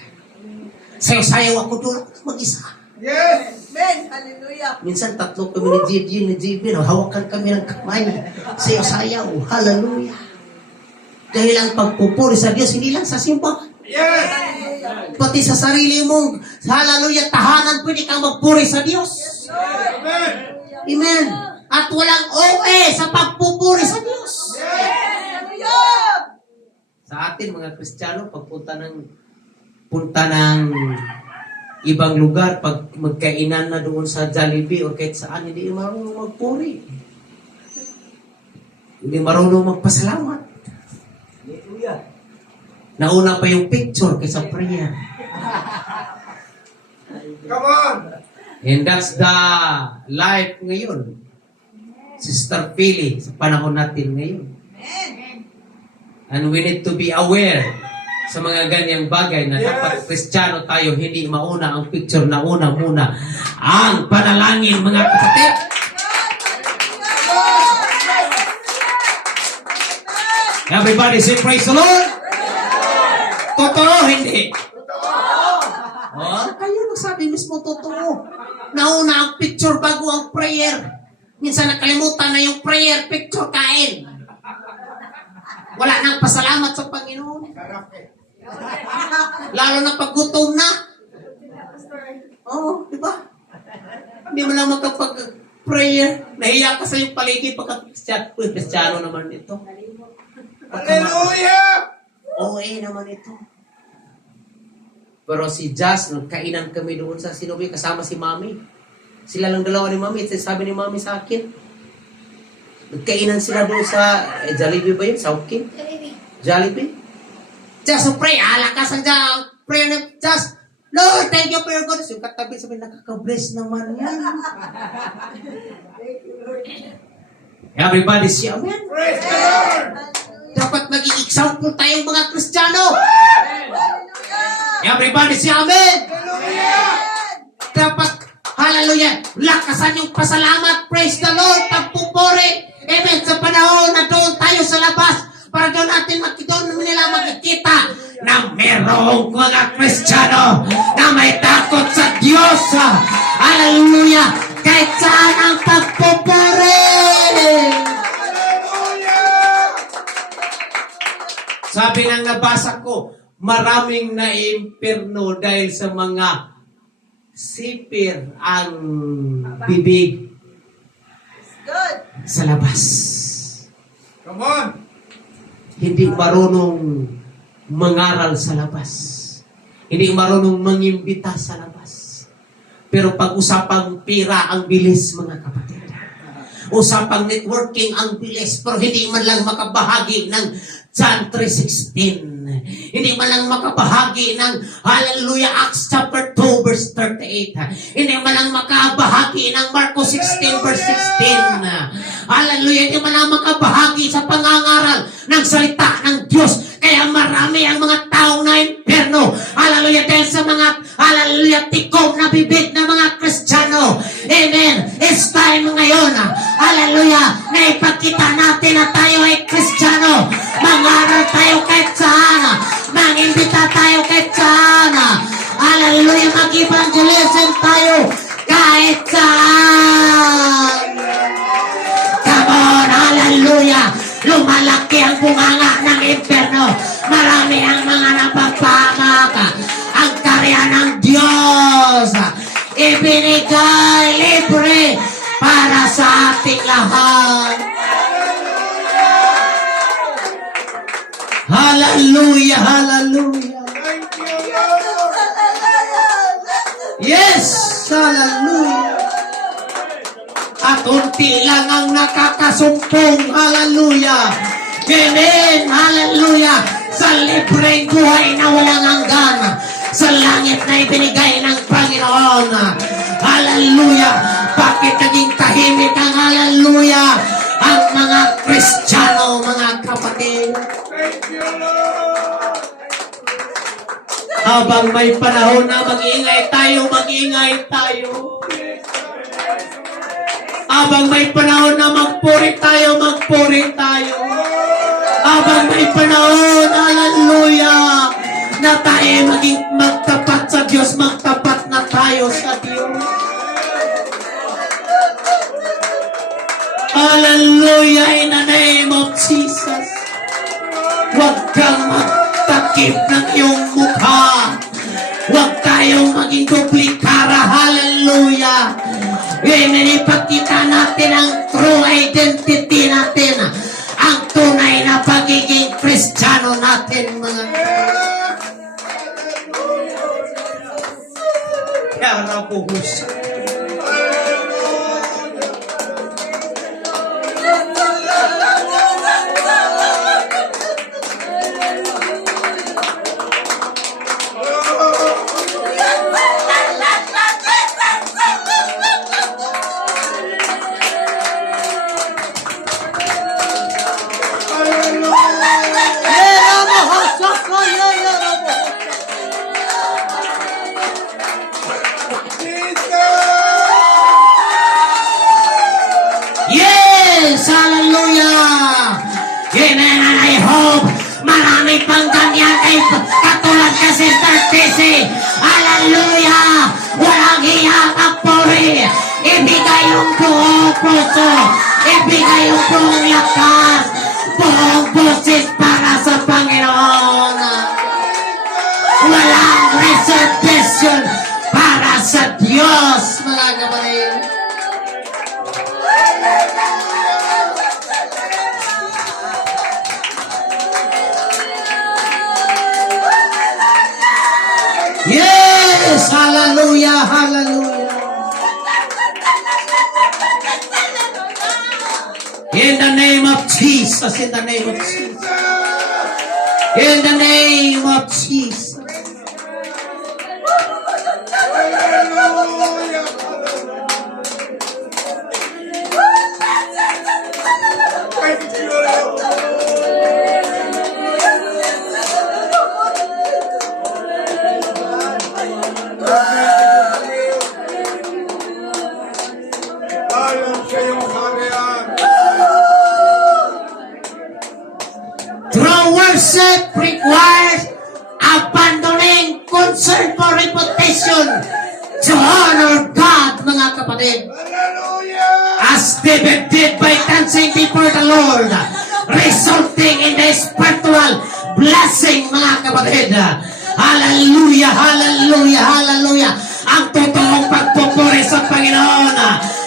Sayo-sayaw ako doon, ako mag-isa. Yes. Amen. Hallelujah. Minsan tatlo kami ni JB, hawakan kami ng kamay. Sayo-sayaw, hallelujah. Dahil ang pagpupuri sa Diyos, hindi lang sa simbahan. Yes. Pati sa sarili mong, hallelujah, tahanan, pwede kang magpuri sa Diyos. Amen. Amen. At walang OA sa pagpupuri sa Diyos. Hallelujah. Sa atin, mga Kristiyano, pagpunta ng ibang lugar, pag magkainan na doon sa Jollibee o kahit saan, hindi marunong magpuri. Hindi marunong magpasalamat. Nauna pa yung picture kaysa prayer. Come on. And that's the life ngayon. Sister Philly, sa panahon natin ngayon. And we need to be aware sa mga ganyang bagay na dapat Kristiyano tayo, hindi mauna ang picture, na una muna ang panalangin, mga kapatid. Everybody say praise the Lord. Totoo, hindi. Oh, kayo nagsabi mismo totoo. Nauna ang picture bago ang prayer. Minsan nakalimutan na yung prayer, picture, kain. Wala nang pasalamat sa Panginoon. Lalo na pag gutom na. Oh, di ba? Hindi mo lang magkapag-prayer. Nahiya ka sa yung paligid pagka-Kristiyano. Uy, Kristiyano naman ito. Hallelujah. OA naman ito. Pero si Jazz, nagkainan kami doon sa Sinubi, kasama si Mami. Sila lang dalawa ni Mami. Sabi ni Mami sa akin, nagkainan sila doon sa Jollibee ba yun? South King? Jollibee? Just pray. Alakas ang prayer ng Just, Lord, thank you for your goodness. Yung katabi sabi, nakaka-bless naman yan. Everybody say amen. Praise the Lord. Dapat maging example tayong mga Kristiyano. Hallelujah. Everybody say amen. Hallelujah. Dapat, hallelujah, lakasan yung pasalamat. Praise the Lord. Pagpupuri. Amen. Sa panahon na doon tayo sa labas, para doon natin nila makikita na merong mga Kristiyano na may takot sa Diyos. Hallelujah. Kahit saan ang pagpupuri. Sabi ng nabasa ko, maraming na-imperno dahil sa mga sipir ang bibig Good. sa labas. Come on. Hindi marunong mangaral sa labas. Hindi marunong mangimbita sa labas. Pero pag-usapang pira ang bilis, mga kapatid. Usapang networking ang bilis, pero hindi man lang makabahagi ng John 3:16. Hindi man lang makabahagi ng Hallelujah Acts chapter 2 verse 38. Hindi man lang makabahagi ng Marcos 16 verse 16. Hallelujah. Hindi man lang makabahagi sa pangangaral ng salita ng Diyos. Kaya marami ang mga taong na imperno. Hallelujah. Dahil sa mga hallelujah tikom na bibig ng mga Kristiyano. Amen. It's time ngayon. Hallelujah. Na ipagkita natin na tayo ay Kristiyano. Mangaral tayo kahit saan. Mangimbita tayo kahit saan. Hallelujah. Mag-evangelism tayo kahit saan. Come on. Hallelujah. Lumalaki ang bunganga ng imperno. Marami ang mga napagpamak. Ang karya ng Diyos ibinigay libre para sa ating lahat. Hallelujah, hallelujah. Thank you, Lord. Yes, hallelujah. At unti lang ang nakakasumpong. Hallelujah. Amen. Hallelujah. Sa libreng buhay na walang hanggan. Sa langit na ibinigay ng Panginoon. Hallelujah. Bakit naging tahimik ang hallelujah? Ang mga Kristiyano, mga kapatid. Thank you, Lord. Habang may panahon na mag-ingay tayo, mag-ingay tayo. Habang may panahon na magpuri tayo, magpuri tayo. Habang may panahon, hallelujah, na tayo maging magtapat sa Diyos, magtapat na tayo sa Diyos. Hallelujah, in the name of Jesus. Huwag kang magtakip ng iyong mukha. Huwag tayong maging duplikara. Hallelujah. Amen. Ipakita natin ang true identity natin. Ang tunay na pagiging Kristiyano natin, mga kaya buhos. Yes! Hallelujah! Amen. And I hope marami pang ganyan ay katulad ka, Sister Tessy. Hallelujah! Walang hiya at puri. Ibigay yung buong puso. Ibigay yung buong lakas. Buong boses para sa Panginoon. Walang reservation para sa Diyos, mga kapatid. Yes! Hallelujah! Hallelujah! In the name of Jesus! In the name of Jesus! In the name of Jesus! Hallelujah. Thank you, Lord. Ayon sa iyong kaharian. True worship requires abandoning concern for reputation to honor God, mga kapatid. Hallelujah. As David did by dancing before the Lord, resulting in the spiritual blessing, mga kapatid. Hallelujah, hallelujah, hallelujah. Ang totoong pagpupuri sa Panginoon.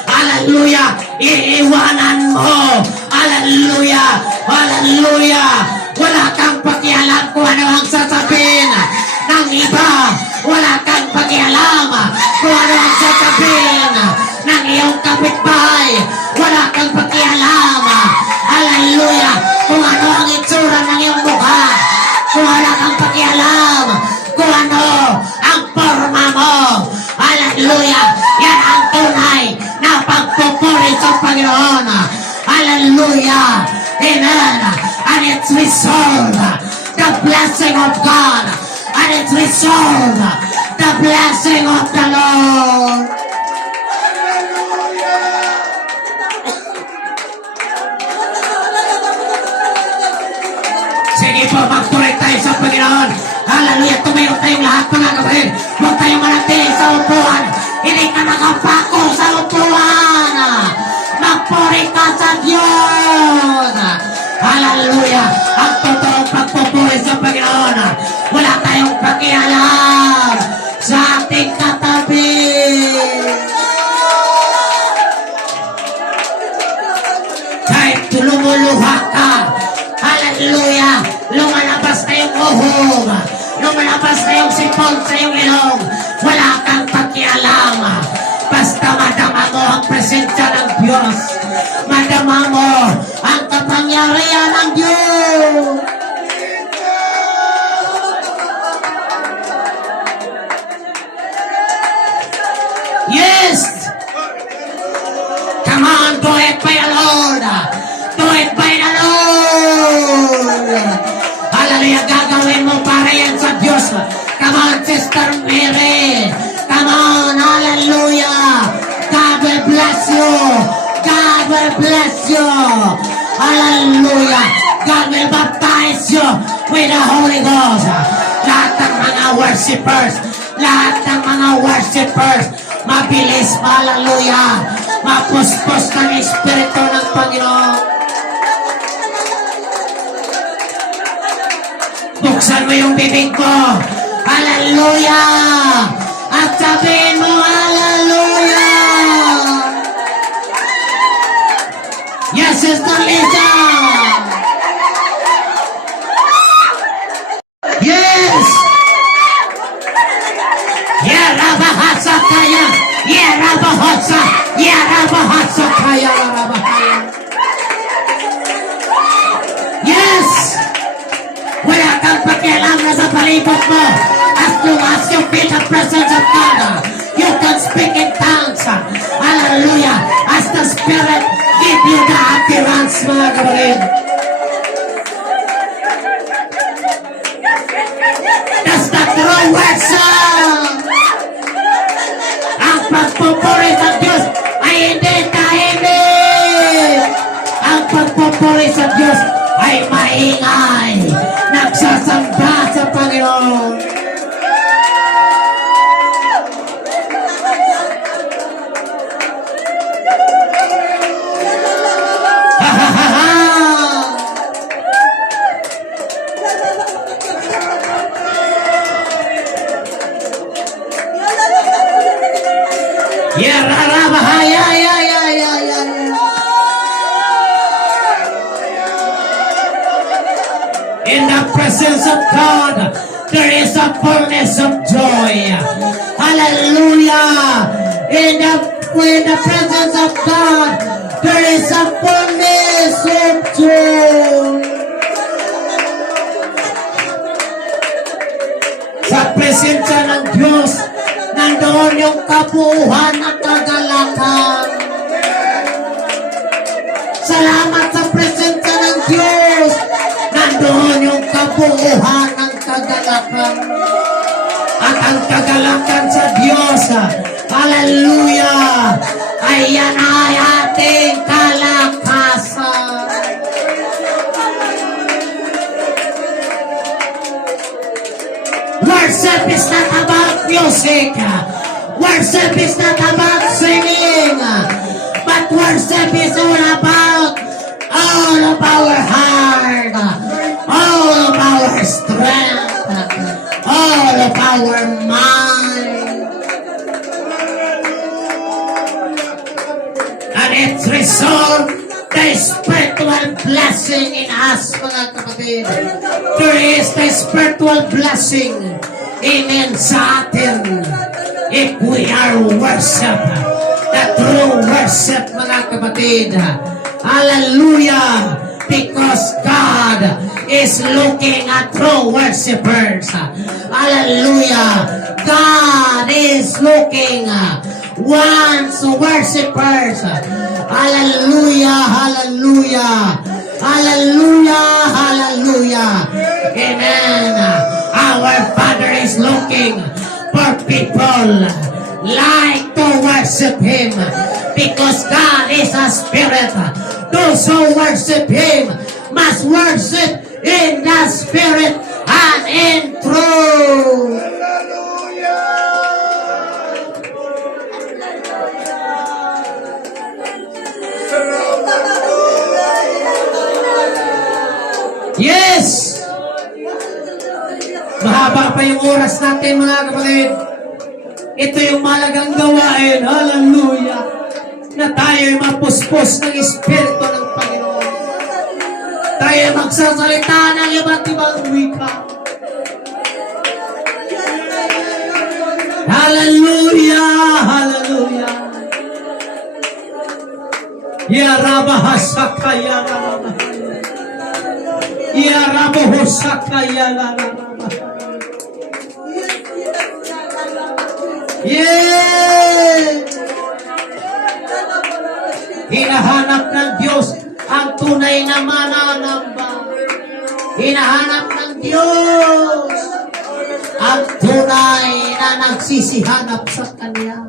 Hallelujah, iiwanan mo. Hallelujah, hallelujah. Wala kang pakialam kung ano ang sasabihin ng iba. Wala kang pakialam kung ano ang sasabihin ng iyong kapitbahay. Wala kang pakialam. Hallelujah. Kung ano ang itsura ng iyong mukha. Kung wala kang pakialam kung ano ang forma mo. Hallelujah. Yan ang tunay na pagpupuri sa Panginoon. Hallelujah. Amen. And it's resolved the blessing of God. And it's resolved the blessing of the Lord. Sige po, magpuri tayo sa Panginoon. Hallelujah. Tumayo tayong lahat, mga kapatid. Huwag tayong manatili sa upuan. Hindi ka nakapako sa upuan. Magpuri ka sa Diyos. Hallelujah. Ang totoong pagpupuri sa Panginoon. Wala tayong pakialam sa ating katabi. Kahit lumuluha ka. Hallelujah. Lumalabas na yung uhog. Lumalabas na yung sipon sa iyong ilong. Wala kang pakialam. Basta madama mo ang presensya ng Diyos. Madama mo ang kapangyarihan ng Diyos. Yes! Come on, do it by the Lord. Do it by the Lord. Hallelujah, gagawin mo para yan sa Diyos. Come on, Sister Mary. Come on, hallelujah. God will bless you. God will bless you. Hallelujah. God will baptize you with the Holy Ghost. Lahat ng mga worshipers, mabilis, hallelujah, mapuspos ng Espiritu ng Panginoon. Buksan mo yung bibig mo, hallelujah, at sabihin mo, hallelujah. Yes, Sister Lisa. Yes. Yarabahasa kaya, yarabahasa kaya, yarabahaya. Yes! Wala kang pakialam na sa palibot mo. As long as you feel the presence of God, you can speak in tongues. Hallelujah! As the Spirit give you the utterance, mga kapatid. That's the true worship. Ang pagpupuri sa Diyos ay hindi tahimik. Ang pagpupuri sa Diyos ay maingay. Nagsasamba sa Panginoon. Ha ha ha ha! In the presence of God, there is a fullness of joy. Hallelujah. In the presence of God, there is a fullness of joy. Sa presensya ng Diyos, nandoon yung kabuuan at kagalakan. Salamat sa presensya ng Diyos. Nandoon yung kabuuan ng kagalakan. At ang kagalakan sa Diyos, hallelujah, ay yan ay ating kalakasan. Worship is not about music. Worship is not about singing. But worship is all of our heart, all of our strength, all of our mind. And it resolves the spiritual blessing in us, mga kapatid. There is the spiritual blessing, amen, sa atin if we are worship. The true worship, mga kapatid. Hallelujah! Because God is looking at true worshipers. Hallelujah! God is looking once worshipers. Hallelujah! Hallelujah! Hallelujah! Hallelujah! Amen! Our Father is looking for people like to worship Him. Because God is a spirit. Those who worship Him must worship in the spirit and in truth. Yes! Mahaba pa yung oras natin, mga kapatid. Ito yung malagang gawain. Hallelujah! Na tayo'y mapuspos ng Espiritu ng Panginoon. Tayo'y magsasalita ng iba't ibang wika. Hallelujah! Hallelujah! Yarabahasaka yarabah. Yarabohosaka yarabah. Yeah! Hinahanap ng Diyos ang tunay na mananamba. Hinahanap ng Diyos ang tunay na nagsisihanap sa Kanya.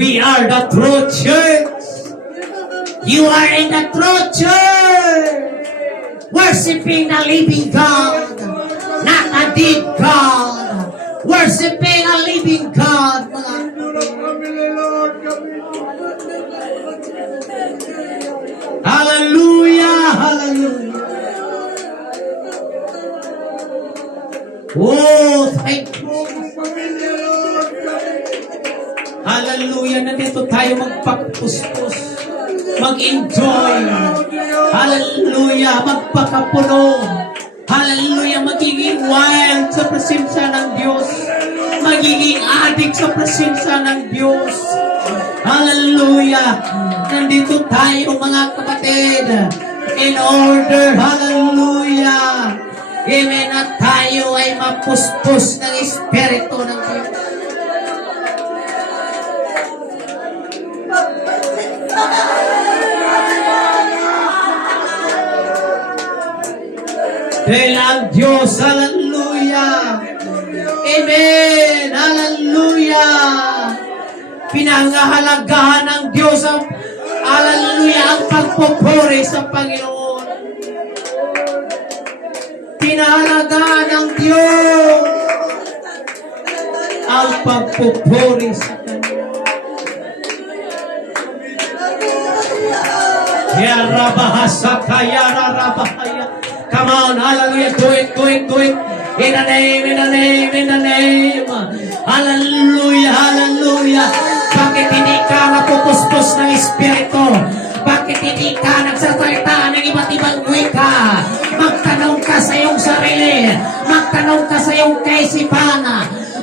We are the true church. You are in the true church. Worshipping the living God, not a dead God. Worshipping a living God. Hallelujah, hallelujah. Oh, thank you. Hallelujah, nandito tayo magpagpuspos, mag-enjoy. Hallelujah, magpakapuno. Hallelujah, magiging wild sa presensya ng Diyos. Magiging addict sa presensya ng Diyos. Hallelujah. Nandito tayo mga kapatid. In order, hallelujah. Amen, at tayo ay mapuspos ng Espiritu ng Diyos. Dahil ang Diyos, hallelujah. Amen, hallelujah. Pinangahalagahan ng Diyos ang, hallelujah, ang pagpupuri sa Panginoon. Pinahalagaan ng Diyos ang pagpupuri sa Kanya. Yarabahasaka, yararabahaya. Come on, hallelujah, do it, do it, do it. In the name, in the name, in the name. Hallelujah, hallelujah. Bakit hindi ka napupuspos ng Espiritu? Bakit hindi ka nagsasalita ng iba't ibang wika? Magtanong ka sa iyong sarili. Magtanong ka sa iyong kaisipan.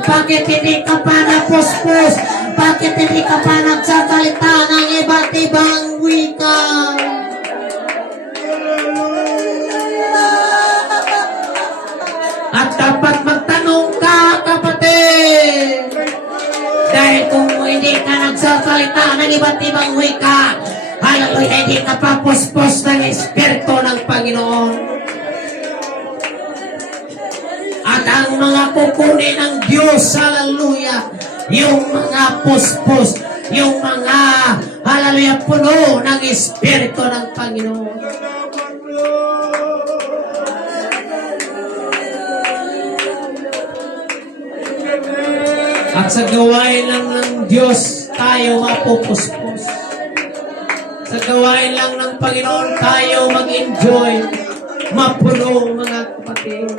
Bakit hindi ka pa napuspos? Bakit hindi ka pa nagsasalita ng iba't ibang wika? At dapat magtanong ka, kapatid. Dahil kung hindi ka nagsasalita ng iba't ibang wika, hallelujah, hindi ka pa puspos ng Espiritu ng Panginoon. At ang mga kukunin ng Diyos, hallelujah, yung mga puspos, yung mga, hallelujah, puno ng Espiritu ng Panginoon. At sa gawain lang ng Diyos, tayo mapupuspos. Sa gawain lang ng Panginoon, tayo mag-enjoy, mapuno, mga kapatid.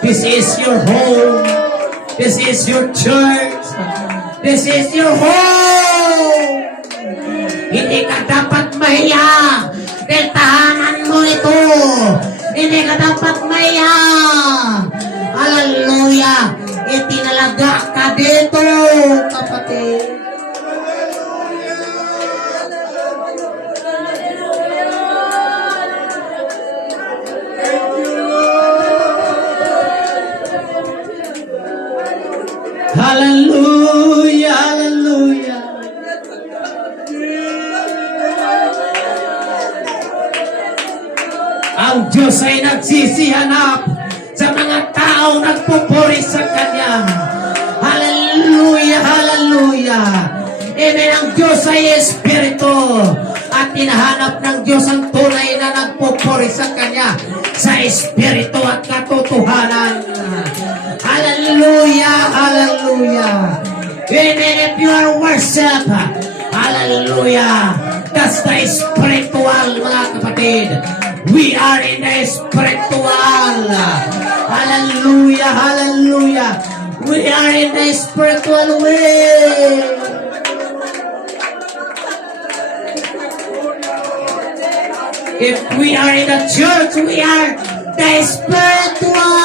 This is your home. This is your church. This is your home. Hindi ka dapat mahiya. Dahil tahanan mo ito. Hindi ka dapat mahiya. Hallelujah. Itinalaga ka dito, kapatid. Hallelujah, hallelujah. Ang Diyos ay nagsisihanap sa mga taong nagpupuri sa Kanya. Hallelujah, hallelujah. Amen, ang Diyos ay Espiritu. At hinahanap ng Diyos ang tunay na nagpupuri sa Kanya sa Espiritu at katotohanan. Hallelujah, hallelujah. Amen, if you worship. Hallelujah. That's the spiritual, mga kapatid. We are in the spiritual. Hallelujah, hallelujah. We are in the spiritual way. If we are in the church, we are the spiritual.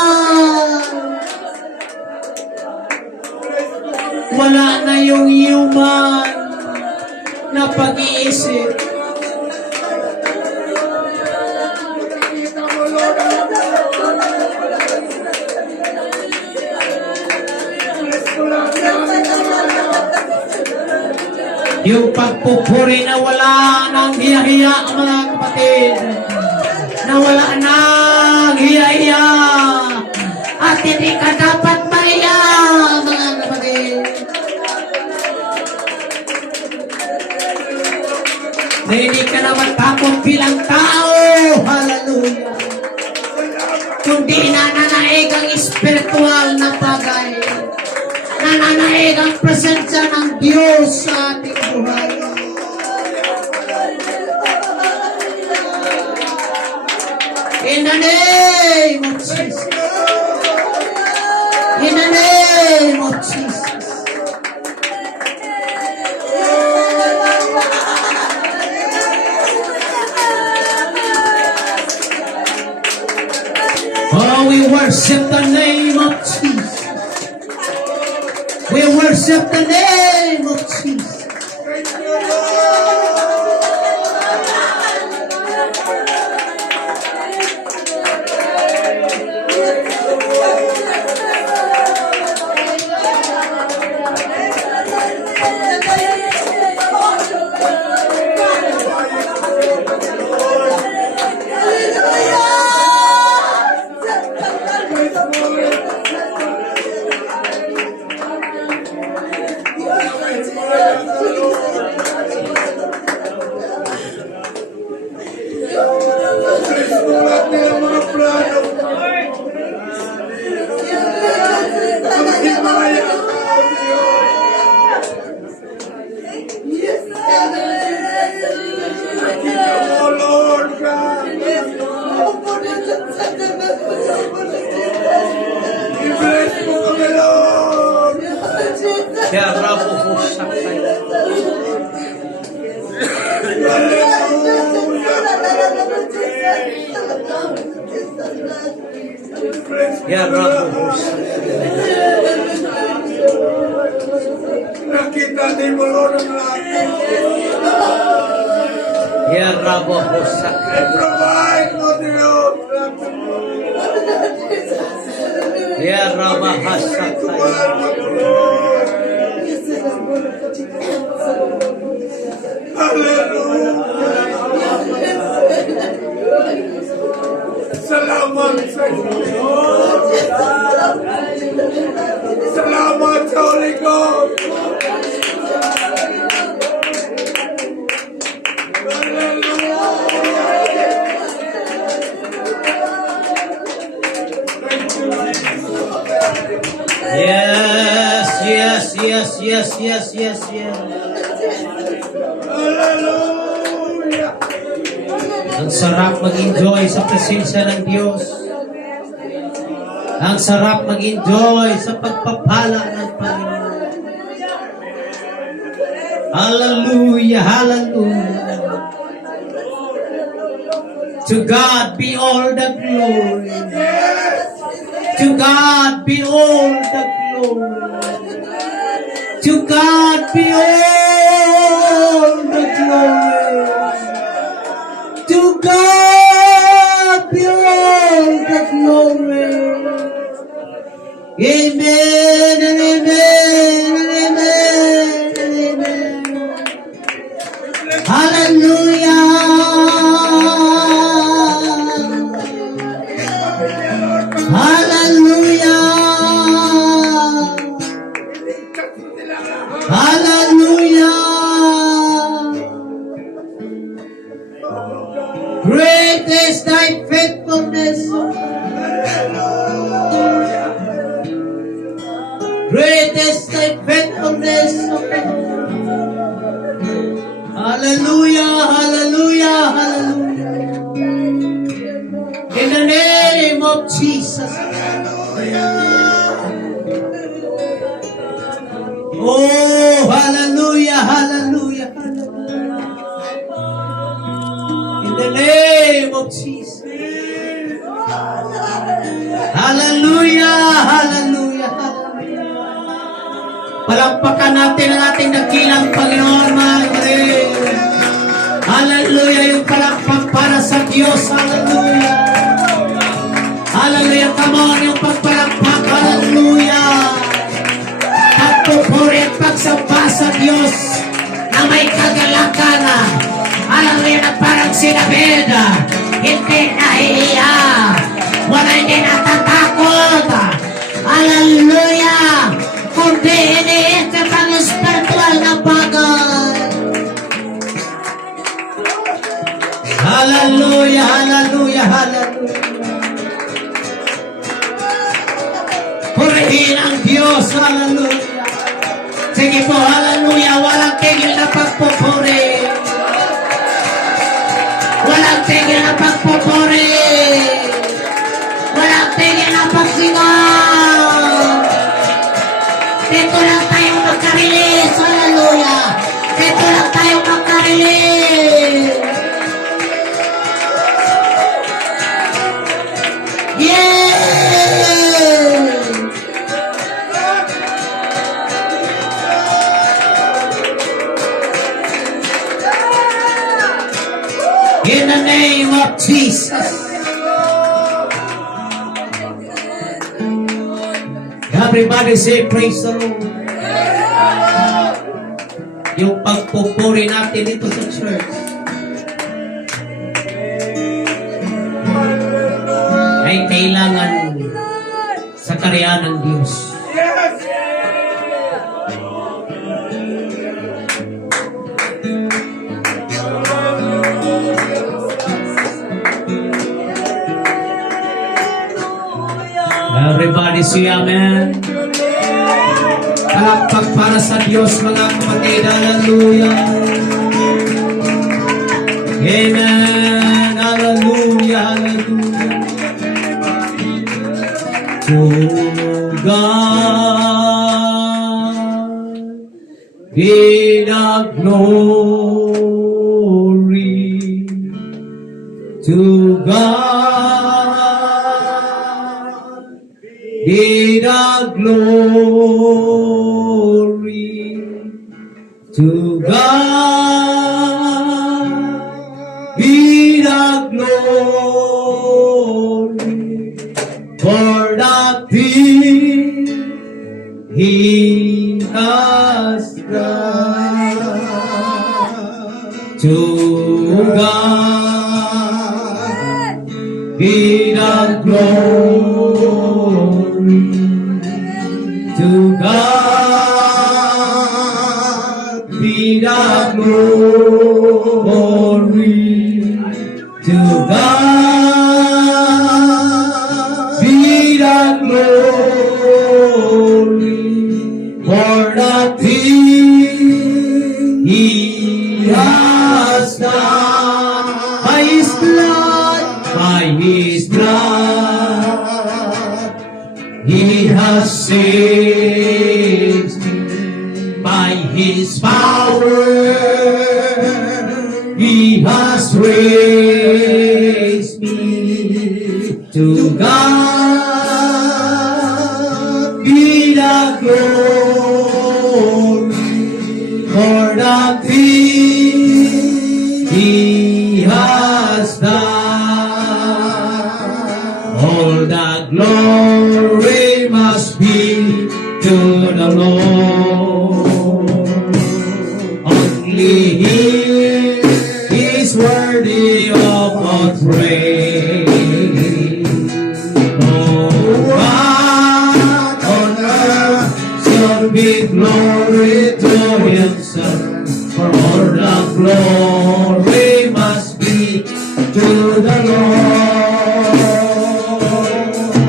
Wala na yung human na pag-iisip. Yung pagpupuri na wala nang hiya-hiya, mga kapatid. Na wala nang hiya-hiya. At hindi ka dapat mahiya, mga kapatid. Na hindi ka na matakot bilang tao. Hallelujah. Kundi nananaig ang spiritual na bagay. Nananaig ang presensya ng Diyos sa ating buhay. In the name of Jesus. In the name of Jesus. Oh, we worship the name of Jesus. We worship the name of Jesus. Kaya bravo po sa Kaya bravo po sa Nakita ni mo, Lord, ang langit. Kaya bravo po sa And provide mo, Diyos. Kaya bravo po sa Salamat sa Diyos. Salamat sa Holy Ghost. Yes. Hallelujah. Ang sarap mag-enjoy sa presensya ng Diyos. Ang sarap mag-enjoy sa pagpapala ng Panginoon. Hallelujah, hallelujah. To God be all the glory. To God be all the glory. To God be all the glory. To God be all the glory. Amen and amen and amen and amen. Hallelujah. Hallelujah. Hallelujah. Great is thy faithfulness. Great is thy faithfulness. Oh, hallelujah, hallelujah, hallelujah. In the name of Jesus. Hallelujah, hallelujah, hallelujah. Palakpakan natin ang ating dakilang Panginoon, mga kapatid. Hallelujah, yung palakpak para sa Diyos. Hallelujah. Hallelujah, come on, yung pagpalakpak. Hallelujah. Pagpupuri at pagsamba sa Diyos na may kagalakan. Hallelujah, na parang si David, hindi nahihiya. Wala hindi natatakot. Hallelujah. Kundi iniisip ang spiritual na bagay. Hallelujah, hallelujah, hallelujah. Purihin ang Diyos, hallelujah. Sige po, hallelujah, walang tigil na pagpupuri. Walang tigil na pagpupuri. Walang tigil na pagsingaw. Dito lang tayo magka-release, hallelujah. Dito lang tayo magka-release. In the name of Jesus. Everybody say praise the Lord. Yung pagpupuri natin dito sa church ay kailangan sa karya ng Diyos. Everybody say amen. Palakpak para sa Diyos, mga kapatid. Hallelujah. Amen. Hallelujah. Hallelujah. To God be the glory. To God be the glory. To God be the glory for the things He has done. To God be the glory. To God be the glory. To God be the glory for the things He has done. By His blood, He has saved me. By His power, He has raised me. To God be the glory for the things He has done. All the glory must be to the Lord. Only He is worthy of all praise. No God on earth shall be glory to Himself. For all the glory must be to the Lord.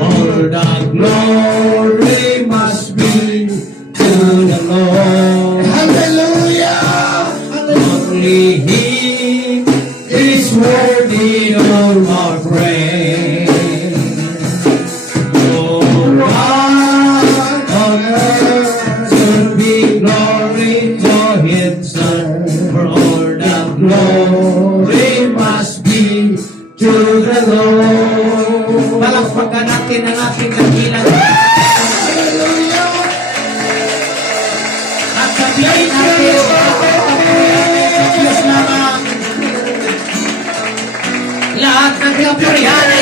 All the glory must be to the Lord. Hallelujah! Only He is worthy of our praise. Oh, glory to Him, Son. For all the glory must be to the Lord. Palakpakan natin ang ating dakilang. At sabihin natin sa Diyos lamang lahat ng kapurihan